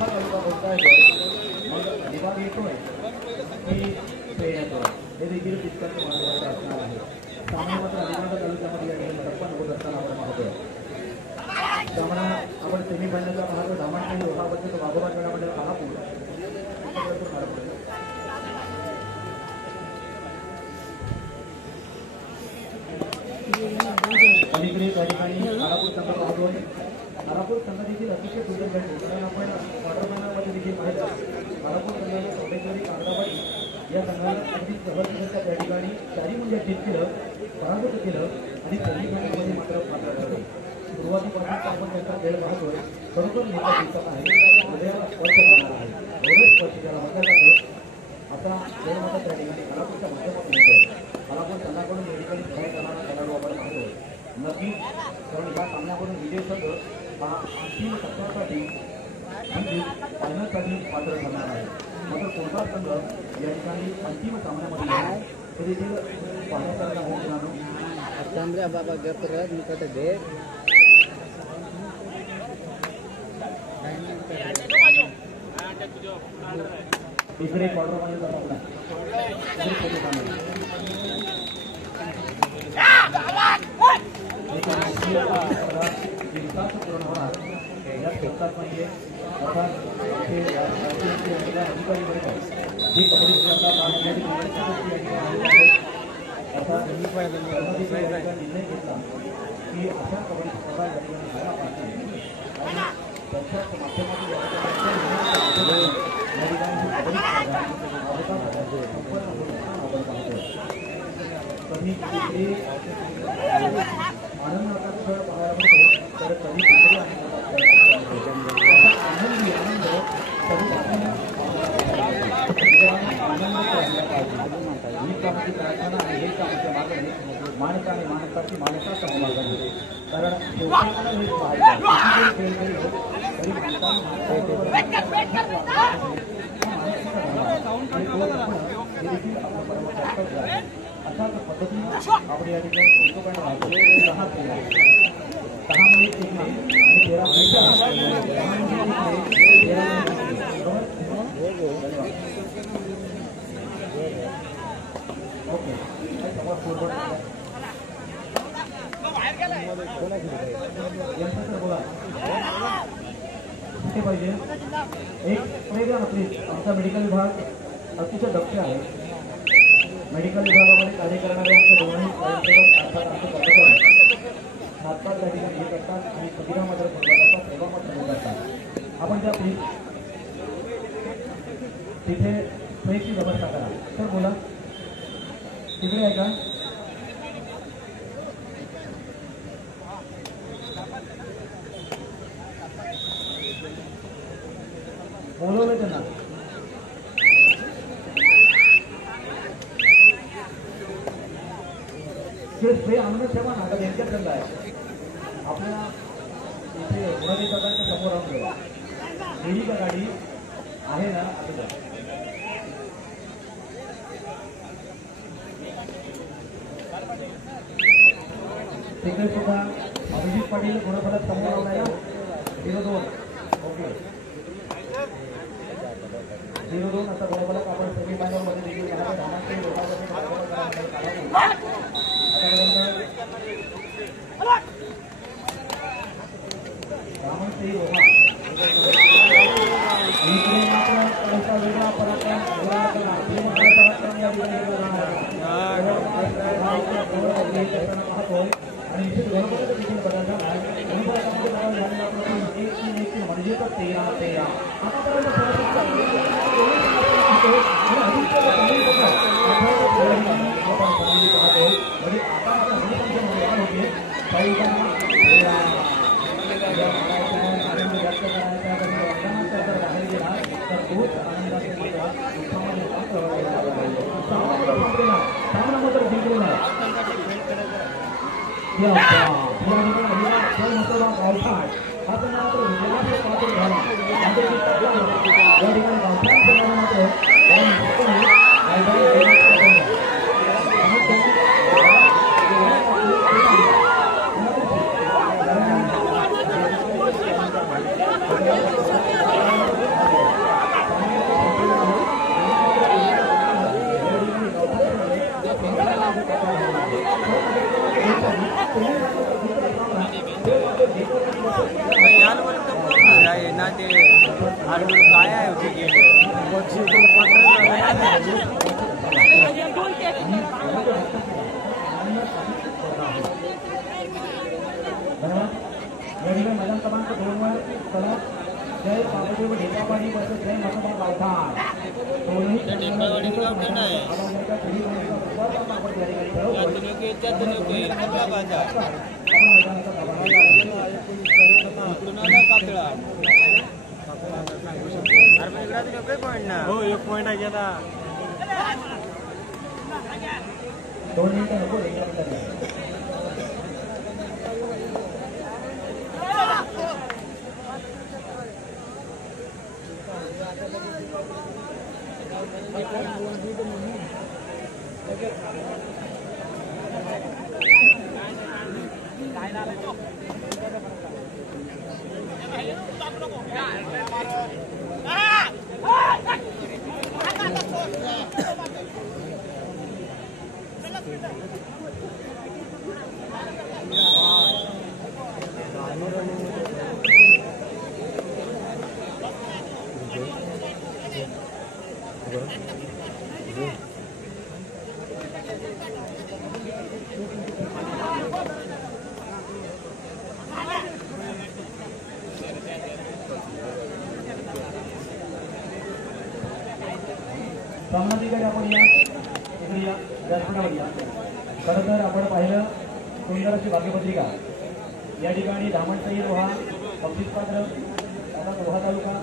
मोठा तालुका बोलता येतो मग विभाग येतोय की ट्रेन येतो हे देखील तितकंच महत्त्वाचं असणार आहे. सामना मात्र अलिबाग तालुक्यामध्ये या ठिकाणी टप्पा होत असताना आपण पाहतोय. सामना आपण सेमीफायनलचा पाहतो. धामांनी लोकांबद्दल वाघोबा खेळामध्ये महापूर अलीकडे त्या ठिकाणी आरापूर संघ पाहतोय. आरापूर संघ देखील अतिशय सुंदर खेळतो. कारण आपण क्वार्टर फायनलमध्ये देखील पाहिलं आरापूर संघाने सोमेश्वरी कांदाबाई या संघाला अगदी सहजरित्या त्या ठिकाणी 4 म्हणजे जिंक केलं, पराभूत केलं आणि सेमीफायनलमध्ये मात्र पात्र ठरले. सुरुवातीपासून आपण त्यांचा खेळ पाहतोय. खरोखर नेता दिसत आहे, हृदयाला स्पर्श करणार आहे. एवढंच स्पर्श त्याला म्हटलं जातं. आता खेळ मात्र त्या ठिकाणी आरापूरच्या माध्यमातून होतोय. आरापूर संघाकडून या ठिकाणी खेळ करणारा खेळाडू आपण पाहतोय. नक्कीच कारण या सामन्याकडून विजय संघ हा अंतिम टप्प्यासाठी म्हणजे फायनलसाठी पात्र ठरणार आहे. मात्र कोणता संघ या ठिकाणी अंतिम सामन्यामध्ये ते देखील पाहण्यासारखा होऊ जाणं तांबऱ्या बाबा गपरत निकट दे इकडे क्वार्टर फायनलचा सामना जिंकताच पूर्ण होणार या क्षेत्रात म्हणजे अर्थात अधिकारी वर्ग जी कबड्डी स्पर्धा पाहण्यासाठी अर्थात निर्णय घेतला की अशा कबड्डी स्पर्धा या ठिकाणी व्हायला पाहिजे आणि त्याच्याच माध्यमातून या ठिकाणी कबड्डी स्पर्धा संपन्न होताना आपण पाहतो. कधी तिथे आनंदाचा खेळ पाहायला मिळतो तर कधी तिकडे आनंदी आनंद कधी ही कामाची प्रार्थना आहे. हे कामाच्या मागणी माणसा आणि माणसाची माणसाचा मार्ग आहे. कारण अशाच पद्धतीने आपण या ठिकाणी 10 मिनिट जिंकले आणि 13 ओके बोला कुठे पाहिजे एक वेगळा प्लीज. आमचा मेडिकल विभाग अतिशय दक्ष आहे. मेडिकल विभागामध्ये कार्य करणारे आमचे दोन्ही स्वयंसेवक अर्थात आमचे कर्मचारी हातपात त्या ठिकाणी घेत असतात आणि सुविधा मात्र करतात, सेवा मात्र देत असतात. आपण त्या प्लीज तिथे सोयीची व्यवस्था करा. तर बोला तिकडे आहे का? बोलवलं त्यांना. स्प्रे आणून ठेवा ना. आता यांच्यात धंदा आहे आपल्या इथे गुणाजी दादांच्या समोर आणून ठेवा. गेली का गाडी आहे ना? आता तिकडे सुद्धा अभिजित पाटील गुणफलक समोर आलाय 02 ओके 02 असा गुणफलक आपण सेमीफायनल मध्ये देखील रामनसिंह ओहा मात्र वेगळा पराक्रम पाहतोय आणि निश्चित गणपती देखील बदल झाला. म्हणजे तर 13 आतापर्यंत काय आहे मैदान क्रमांक 2 वर चला जय बाबादेव ढेपावाडी वर्सेस जय मसोबा गावठाण दोन्ही हो एक पॉइंट आहे आता 2 मिनिटं नको 1 मिनिट सामनाधिकारी आपण या इकडे या व्यासपीठावर या खरं तर आपण पाहिलं सुंदर अशी भाग्यपत्रिका या ठिकाणी धामणसाई रोहा बक्षीसपात्र आता रोहा तालुका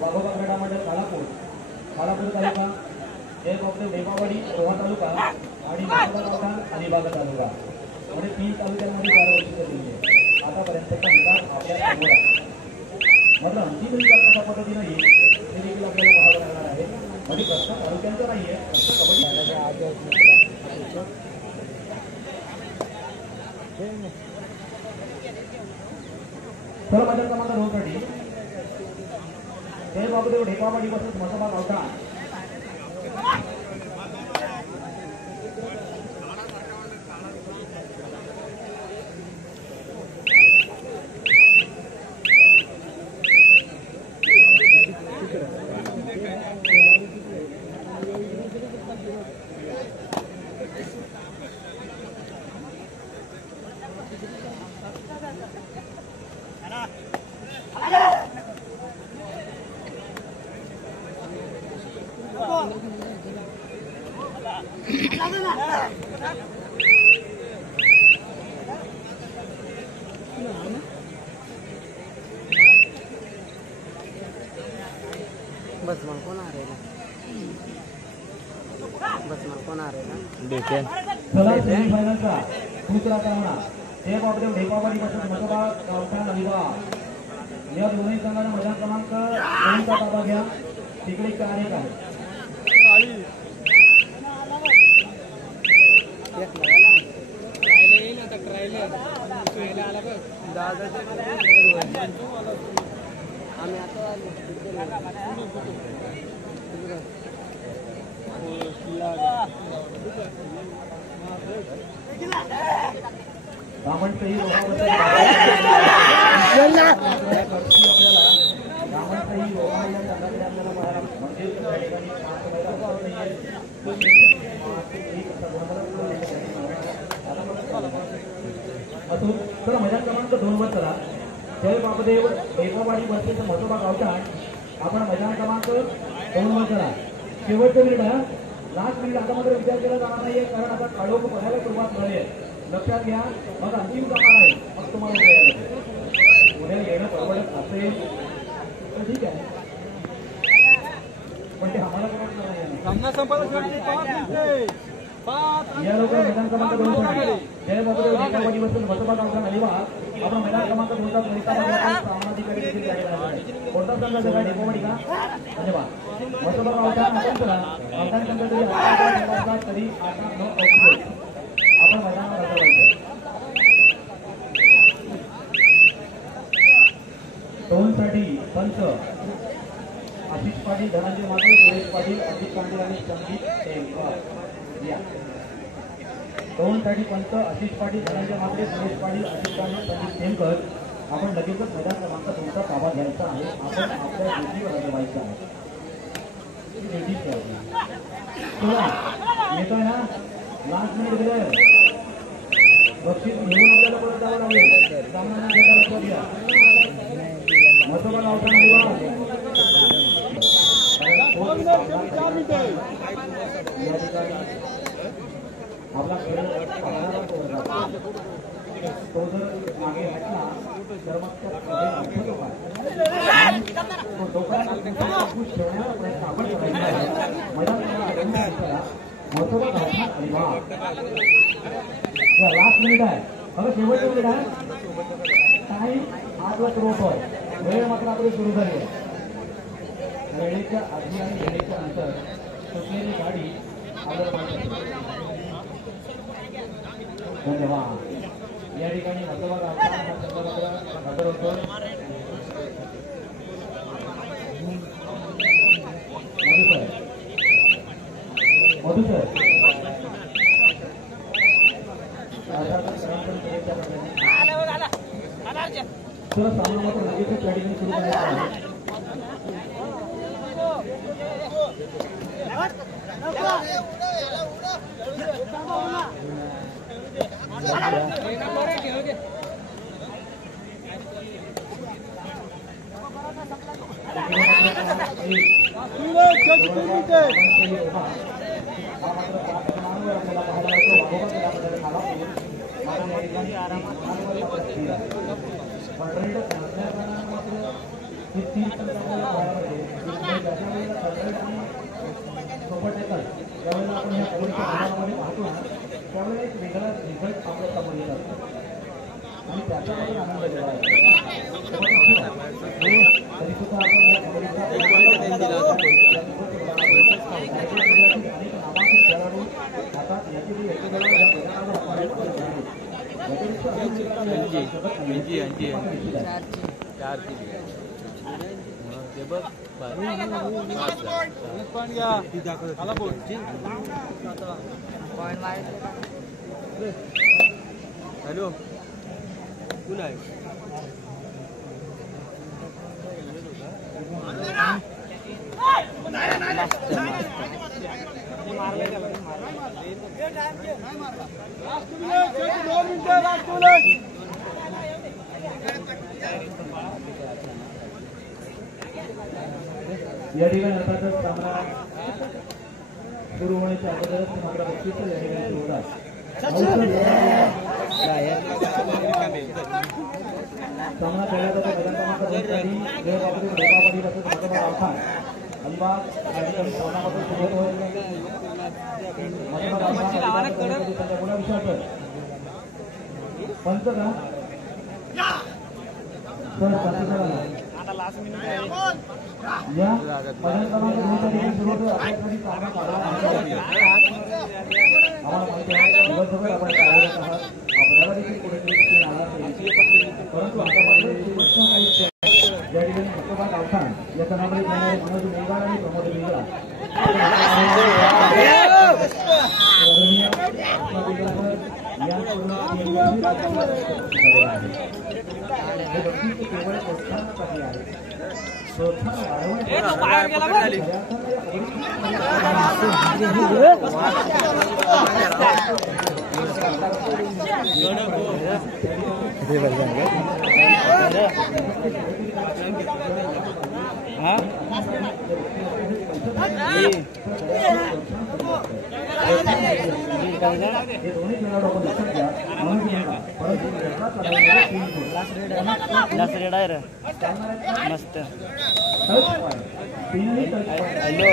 वाघोबा क्रीडा मंडळ खालापूर तालुका जय बाबादेव ढेपावाडी रोहा तालुका आणि गावठाण अलिबाग तालुका म्हणजे 3 तालुक्यांमध्ये 4 वर्ष दिली आहे आतापर्यंतचा विकास आपल्या समोर आहे मात्र अंतिम विकास कशा पद्धतीनं येईल हे देखील आपल्याला पाहावं लागणार आहे म्हणजे प्रश्न तालुक्यांचा नाहीये प्रश्न कबड्डी चला मैदान क्रमांक 2 साठी जय बाबादेव ढेपावाडी वर्सेस मसोबा गावठाण बस मग कोण आ रहे देखें चला सेमीफायनलचा दुसरा सामना जय बाबादेव ढेपावाडी वर्सेस मसोबा गावठाण अलिबाग या दोन्ही संघांना मैदान क्रमांक 2 चा ताबा घ्या तिकडे 4 एक आहे आम्ही आता धामणसाई रोहा धामणसाई रोहा या संघाकडे आपल्याला पाहायला म्हणजे त्या ठिकाणी 5 तर मैदान क्रमांक 2 वर चला जय बाबादेव ढेपावाडी वर्सेस मसोबा गावठाण आपण मैदान क्रमांक 2 वर चला शेवटचं मिनिट हा लास्ट मिनिट आता मात्र विचार केला जाणार नाहीये कारण आता काळोख पडायला सुरुवात झाली आहे लक्षात घ्या मग अंतिम जाणार आहे मग तुम्हाला उद्या येणं परवडत असेल तर ठीक आहे पण ते आम्हाला या लोक मैदान क्रमांक 2 जय बाबादेव ढेपावाडी वर्सेस मसोबा गावठाण अलिबाग आपण मैदान क्रमांक 2 चा सामनाधिकारी देखील जाहीर झाला आहे कोणता संघ सगळा ढेपावाडी का धन्यवाद मसोबा गावठाण आपण चला गावठाण संघ तरी 8-9 आपण मैदानावर रचवायचं 2 साठी पंच आशिष पाटील धनंजय माते सुरेश पाटील अजित कांडे आणि संदीप टेमकर 2 साठी पंच आशिष पाटील धनंजय माते सुरेश पाटील अजित कांडे संदीप टेमकर आपण लगेचच मैदान क्रमांक तुमचा ताबा घ्यायचा आहे. आपण आपल्या ड्युटीवर रजवायचं आहे. चला येतोय ना लास्ट मिनिट दिलं बक्षीस घेऊन आपल्याला परत जावं लागेल. सामना लक्षात घ्या. महत्त्वाचा लावता नाही या ठिकाणी आपला खेळ तो जर मागे हटला तर मग ठेवण्याचा प्रयत्न आपण करायचा आहे. महत्त्वाचा लास्ट मिनिट आहे. अगं शेवटचं मिनिट आहे. टाईम 8:00 वेळ मात्र आपली सुरू झाली आहे. वेळेच्या आधी आणि वेळेच्या नंतर सुटलेली गाडी धन्यवाद. या ठिकाणी महत्त्वाचा हजर होतो. मधुसर तर सामना मात्र लगेचच या ठिकाणी सुरू करण्यात आला. त्यावेळेला आपण या कबड्डीच्या मैदानामध्ये पाहतो ना त्यावेळेला एक वेगळा रिझल्ट आपल्या समोर येत असतो आणि त्याच्यामध्ये आनंद वेगळा असतो. तरी सुद्धा आपण या कबड्डीचा अनेक नामांकित खेळाडू आता याची जी या हॅलो कोण आहे या ठिकाणी अर्थातच सामना सुरू होण्याच्या अगोदरच मात्र बक्षीस या ठिकाणी सुरू होतात. सामना खेळला जातो मैदान क्रमांक 2 साठी वेळ वापरून ढोकापाडी तसेच मतदार आव्हान अलिबाग या ठिकाणी सामनापासून सुरुवात होईल. मतदार आव्हान त्यांच्या पुढे विश्वास पंच का सर आता लास्ट मिनिट आहे या मैदान क्रमांक 2 साठी सुरू होतो. आपल्यासाठी सामना काढला आम्हाला माहिती आहे दिवसभर आपण कार्यरत आहात. आपल्याला देखील कुठेतरी परंतु आता मात्र शेवटच्या काही या ठिकाणी मुस्तफा गावठाण या सणामध्ये खेळणारे मनोज मेघवाल आणि प्रमोद मेघवाल हे बक्षीस केवळ प्रोत्साहनासाठी आहे. प्रोत्साहन वाढवण्यासाठी हे दोन्ही खेळाडू आपण लक्षात घ्या. मस्त हॅलो